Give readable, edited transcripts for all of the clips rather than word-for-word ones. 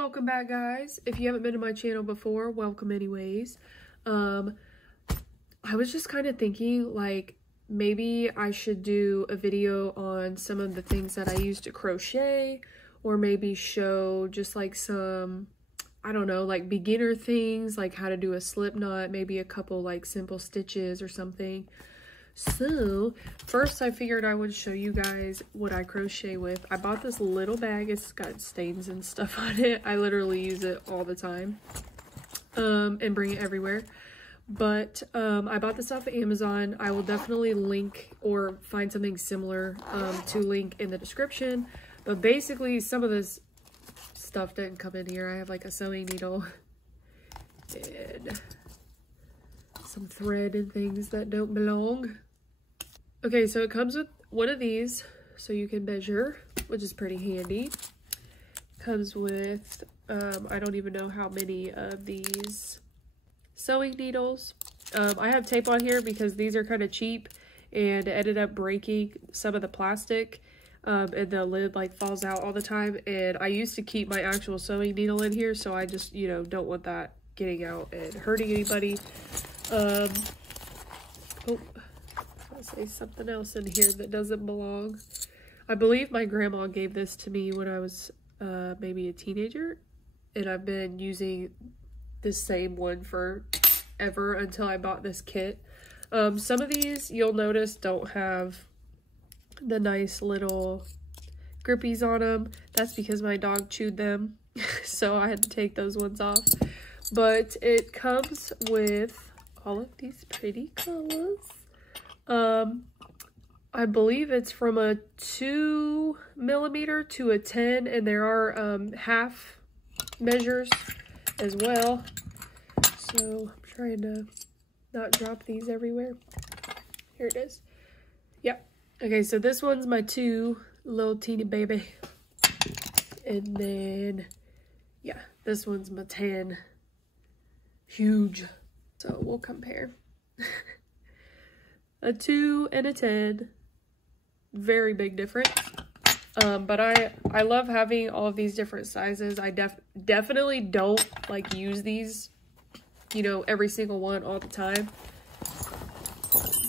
Welcome back, guys. If you haven't been to my channel before, welcome anyways. I was just kind of thinking like maybe I should do a video on some of the things that I use to crochet, or maybe show just like some, I don't know, like beginner things, like how to do a slip knot, maybe a couple like simple stitches or something. So first I figured I would show you guys what I crochet with. I bought this little bag. It's got stains and stuff on it. I literally use it all the time and bring it everywhere. But I bought this off of Amazon. I will definitely link or find something similar to link in the description. But basically some of this stuff didn't come in here. I have like a sewing needle and some thread and things that don't belong. Okay, so it comes with one of these so you can measure, which is pretty handy. Comes with I don't even know how many of these sewing needles. I have tape on here because these are kind of cheap and it ended up breaking some of the plastic and the lid like falls out all the time, and I used to keep my actual sewing needle in here, so I just, you know, don't want that getting out and hurting anybody. Oh, I'll say something else in here that doesn't belong. I believe my grandma gave this to me when I was maybe a teenager, and I've been using this same one forever until I bought this kit. Some of these you'll notice don't have the nice little grippies on them. That's because my dog chewed them, so I had to take those ones off. But it comes with all of these pretty colors. I believe it's from a 2mm to a 10, and there are half measures as well. So I'm trying to not drop these everywhere. Here it is. Yep. Okay, so this one's my 2, little teeny baby. And then, yeah, this one's my 10. Huge. So we'll compare. A 2 and a 10. Very big difference. But I love having all of these different sizes. I definitely don't like use these, you know, every single one all the time.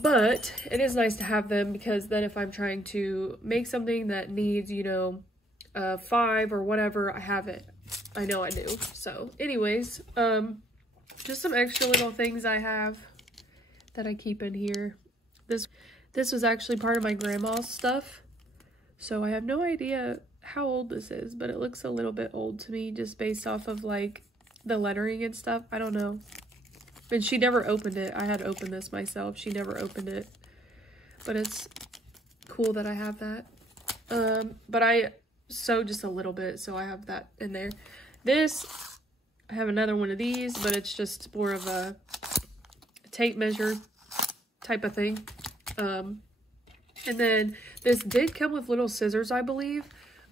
But it is nice to have them, because then if I'm trying to make something that needs, you know, 5 or whatever, I have it. I know I do. So anyways, just some extra little things I have that I keep in here. This was actually part of my grandma's stuff, so I have no idea how old this is, but it looks a little bit old to me just based off of like the lettering and stuff. I don't know. And she never opened it. I had opened this myself. She never opened it. But it's cool that I have that. But I sewed just a little bit, so I have that in there. This, I have another one of these, but it's just more of a tape measure type of thing. And then this did come with little scissors, I believe,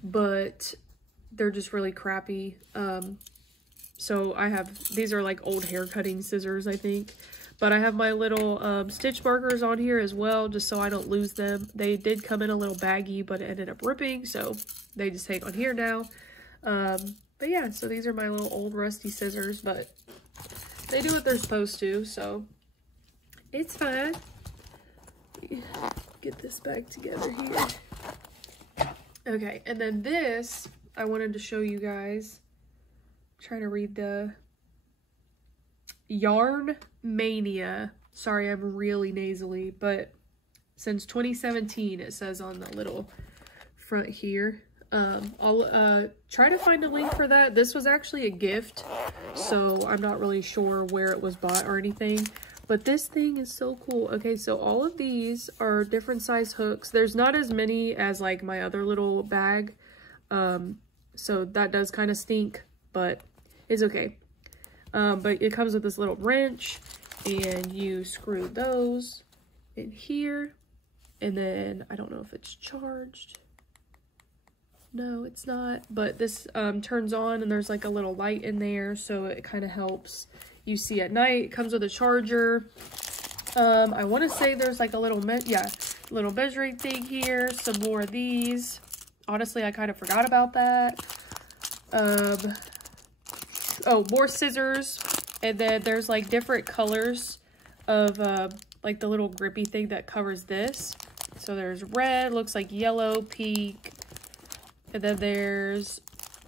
but they're just really crappy. So I have, these are like old hair cutting scissors, I think. But I have my little stitch markers on here as well, just so I don't lose them. They did come in a little baggy, but it ended up ripping, so they just hang on here now. But yeah, so these are my little old rusty scissors, but they do what they're supposed to, so it's fine. Get this back together here. Okay, and then this, I wanted to show you guys. Trying to read the Yarn Mania. Sorry, I'm really nasally, but since 2017 it says on the little front here. I'll try to find a link for that. This was actually a gift, so I'm not really sure where it was bought or anything, but this thing is so cool. Okay, so all of these are different size hooks. There's not as many as like my other little bag, so that does kind of stink, but it's okay. But it comes with this little wrench, and you screw those in here, and then I don't know if it's charged. No, it's not, but this turns on, and there's like a little light in there, so it kind of helps you see at night. It comes with a charger. I want to say there's like a little little measuring thing here, some more of these. Honestly, I kind of forgot about that. oh, more scissors. And then there's like different colors of like the little grippy thing that covers this. So there's red, looks like yellow, pink. And then there's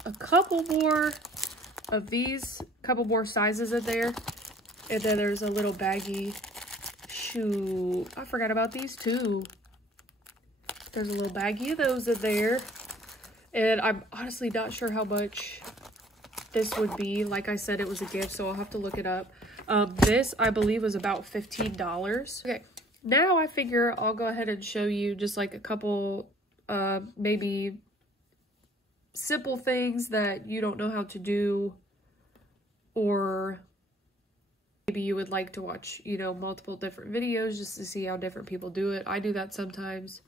a couple more of these, couple more sizes in there. And then there's a little baggie. Shoot, I forgot about these too. There's a little baggie of those in there. And I'm honestly not sure how much this would be. Like I said, it was a gift, so I'll have to look it up. This, I believe, was about $15. Okay, now I figure I'll go ahead and show you just like a couple, maybe simple things that you don't know how to do, or maybe you would like to watch, you know, multiple different videos just to see how different people do it. I do that sometimes.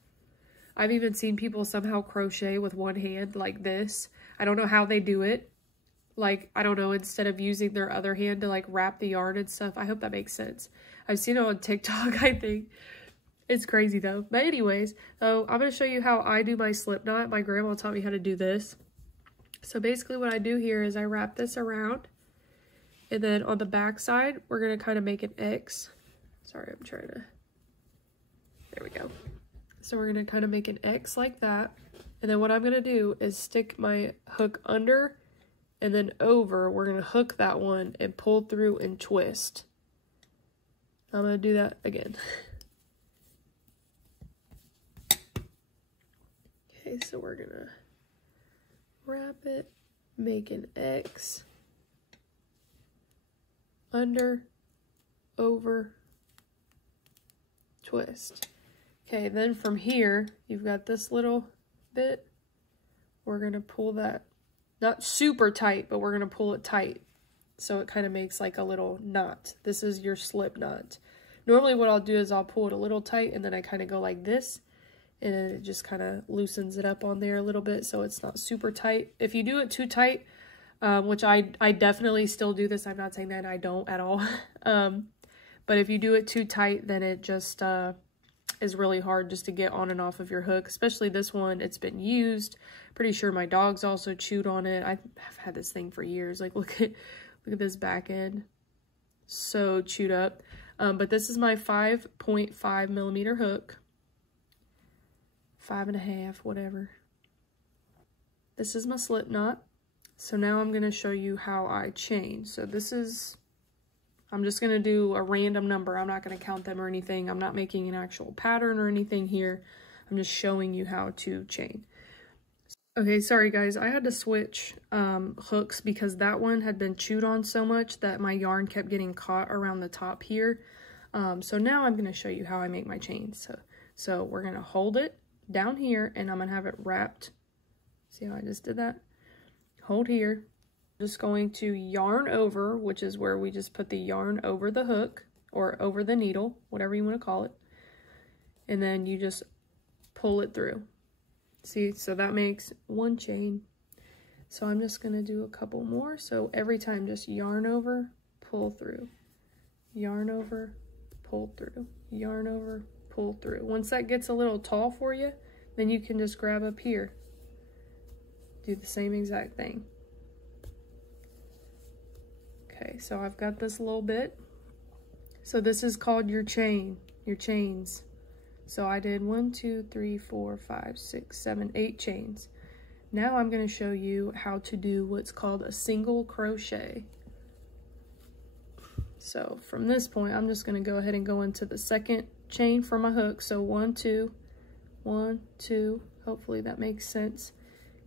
I've even seen people somehow crochet with one hand like this. I don't know how they do it. Like, I don't know, instead of using their other hand to like wrap the yarn and stuff. I hope that makes sense. I've seen it on TikTok, I think. It's crazy though. But anyways, I'm going to show you how I do my slip knot. My grandma taught me how to do this. So basically what I do here is I wrap this around. And then on the back side, we're going to kind of make an X. Sorry, I'm trying to... There we go. So we're going to kind of make an X like that. And then what I'm going to do is stick my hook under and then over. We're going to hook that one and pull through and twist. I'm going to do that again. Okay, so we're going to wrap it, make an X, under, over, twist. Okay, then from here, you've got this little bit. We're going to pull that, not super tight, but we're going to pull it tight. So it kind of makes like a little knot. This is your slip knot. Normally what I'll do is I'll pull it a little tight and then I kind of go like this. And then it just kind of loosens it up on there a little bit so it's not super tight. If you do it too tight, which I definitely still do this. I'm not saying that I don't at all. But if you do it too tight, then it just is really hard just to get on and off of your hook. Especially this one, it's been used. Pretty sure my dog's also chewed on it. I've had this thing for years. Like look at this back end. So chewed up. But this is my 5.5 millimeter hook. 5.5, whatever. This is my slip knot. So now I'm going to show you how I chain. So this is, I'm just going to do a random number. I'm not going to count them or anything. I'm not making an actual pattern or anything here. I'm just showing you how to chain. Okay, sorry guys. I had to switch hooks because that one had been chewed on so much that my yarn kept getting caught around the top here. So now I'm going to show you how I make my chains. So we're going to hold it down here and I'm going to have it wrapped. See how I just did that? Hold here. Just going to yarn over, which is where we just put the yarn over the hook or over the needle, whatever you want to call it. And then you just pull it through. See, so that makes one chain. So I'm just going to do a couple more. So every time just yarn over, pull through. Yarn over, pull through. Yarn over, pull through. Once that gets a little tall for you, then you can just grab up here. Do the same exact thing. Okay, so I've got this little bit. So this is called your chain, your chains. So I did 1, 2, 3, 4, 5, 6, 7, 8 chains. Now I'm going to show you how to do what's called a single crochet. So from this point, I'm just going to go ahead and go into the second chain for my hook. So 1, 2, 1, 2. Hopefully that makes sense.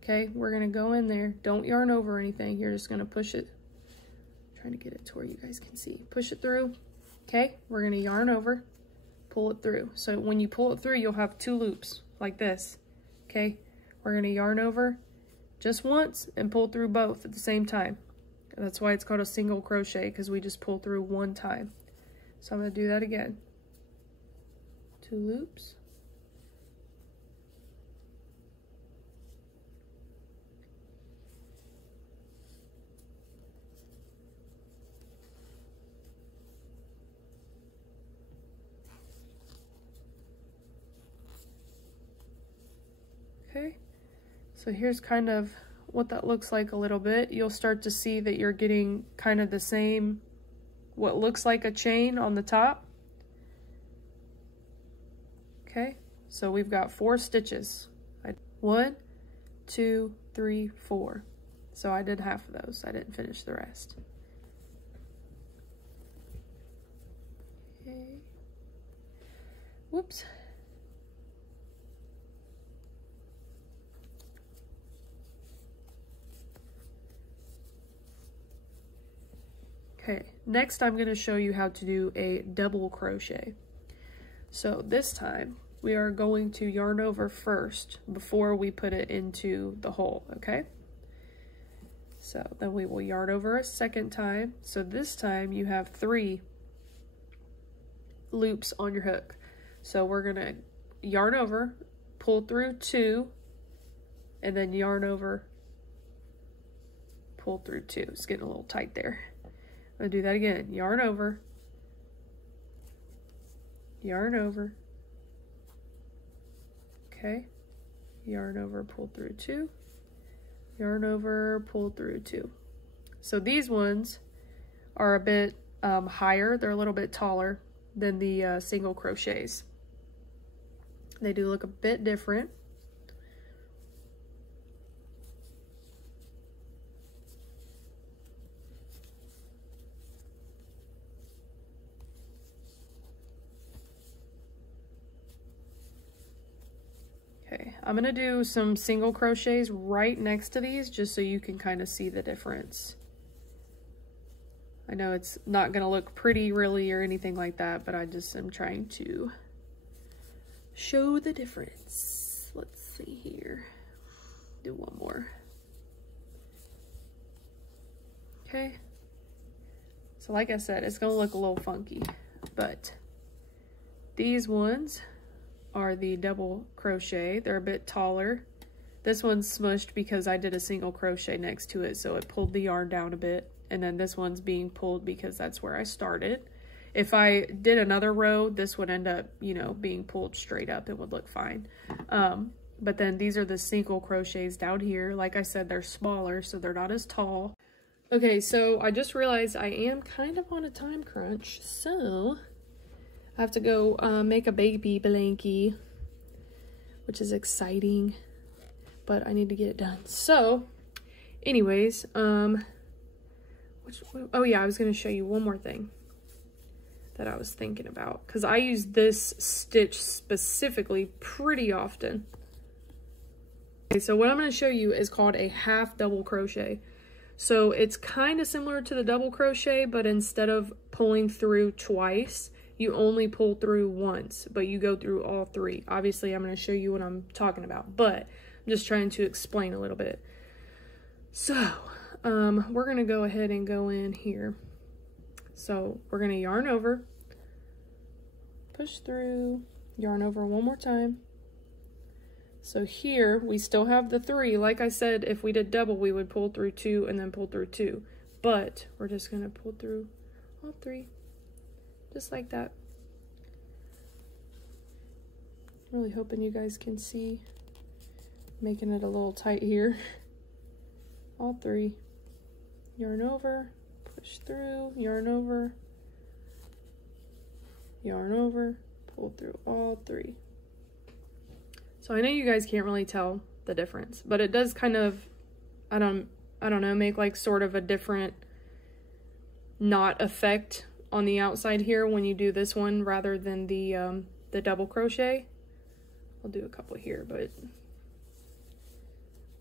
Okay, we're going to go in there. Don't yarn over anything. You're just going to push it. I'm trying to get it to where you guys can see. Push it through. Okay, we're going to yarn over, pull it through. So when you pull it through, you'll have 2 loops like this. Okay, we're going to yarn over just once and pull through both at the same time. And that's why it's called a single crochet, because we just pull through one time. So I'm going to do that again. 2 loops. Okay, so here's kind of what that looks like a little bit, you'll start to see that you're getting kind of the same, what looks like a chain on the top. Okay, so we've got 4 stitches. 1, 2, 3, 4. So I did half of those. I didn't finish the rest. Okay. Whoops. Okay, next I'm going to show you how to do a double crochet. So this time we are going to yarn over first before we put it into the hole, okay? So then we will yarn over a second time. So this time you have 3 loops on your hook. So we're going to yarn over, pull through 2, and then yarn over, pull through 2. It's getting a little tight there. I'm gonna do that again. Yarn over, okay, yarn over, pull through 2, yarn over, pull through 2. So these ones are a bit higher. They're a little bit taller than the single crochets. They do look a bit different. Okay, I'm gonna do some single crochets right next to these just so you can kind of see the difference. I know it's not gonna look pretty really or anything like that, but I just am trying to show the difference. Let's see here. Do one more. Okay. So like I said, it's gonna look a little funky, but these ones are the double crochet. They're a bit taller. This one's smushed because I did a single crochet next to it, so it pulled the yarn down a bit. And then this one's being pulled because that's where I started. If I did another row, this would end up, you know, being pulled straight up. It would look fine. But then these are the single crochets down here. Like I said, they're smaller, so they're not as tall. Okay, so I just realized I am kind of on a time crunch, so I have to go make a baby blankie, which is exciting, but I need to get it done. So, anyways, oh yeah, I was going to show you one more thing that I was thinking about, because I use this stitch specifically pretty often. Okay, so what I'm going to show you is called a half double crochet. So it's kind of similar to the double crochet, but instead of pulling through twice, you only pull through once, but you go through all 3. Obviously, I'm going to show you what I'm talking about, but I'm just trying to explain a little bit. So, we're going to go ahead and go in here. So, we're going to yarn over, push through, yarn over one more time. So here, we still have the 3. Like I said, if we did double, we would pull through 2 and then pull through 2. But we're just going to pull through all 3. Just like that. Really hoping you guys can see. Making it a little tight here. All 3. Yarn over, push through, yarn over, pull through all 3. So I know you guys can't really tell the difference, but it does kind of, I don't know, make like sort of a different knot effect on the outside here when you do this one rather than the double crochet. I'll do a couple here, but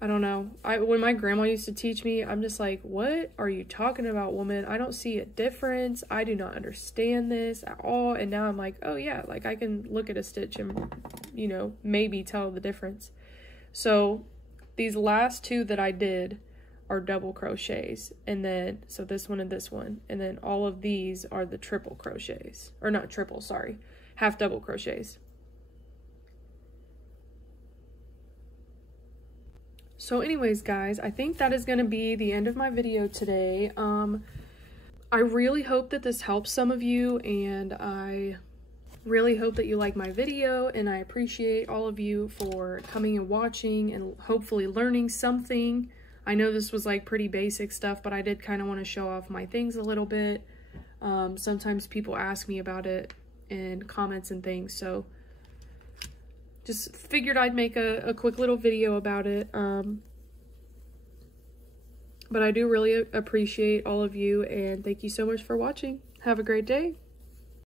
I don't know. When my grandma used to teach me, I'm just like, what are you talking about, woman? I don't see a difference. I do not understand this at all. And now I'm like, oh yeah, like I can look at a stitch and, you know, maybe tell the difference. So these last 2 that I did are double crochets. And then, so this one and this one. And then all of these are the triple crochets. Or not triple, sorry. Half double crochets. So anyways, guys, I think that is going to be the end of my video today. I really hope that this helps some of you, and I really hope that you like my video, and I appreciate all of you for coming and watching and hopefully learning something. I know this was like pretty basic stuff, but I did kind of want to show off my things a little bit. Sometimes people ask me about it in comments and things, so just figured I'd make a quick little video about it. But I do really appreciate all of you, and thank you so much for watching. Have a great day.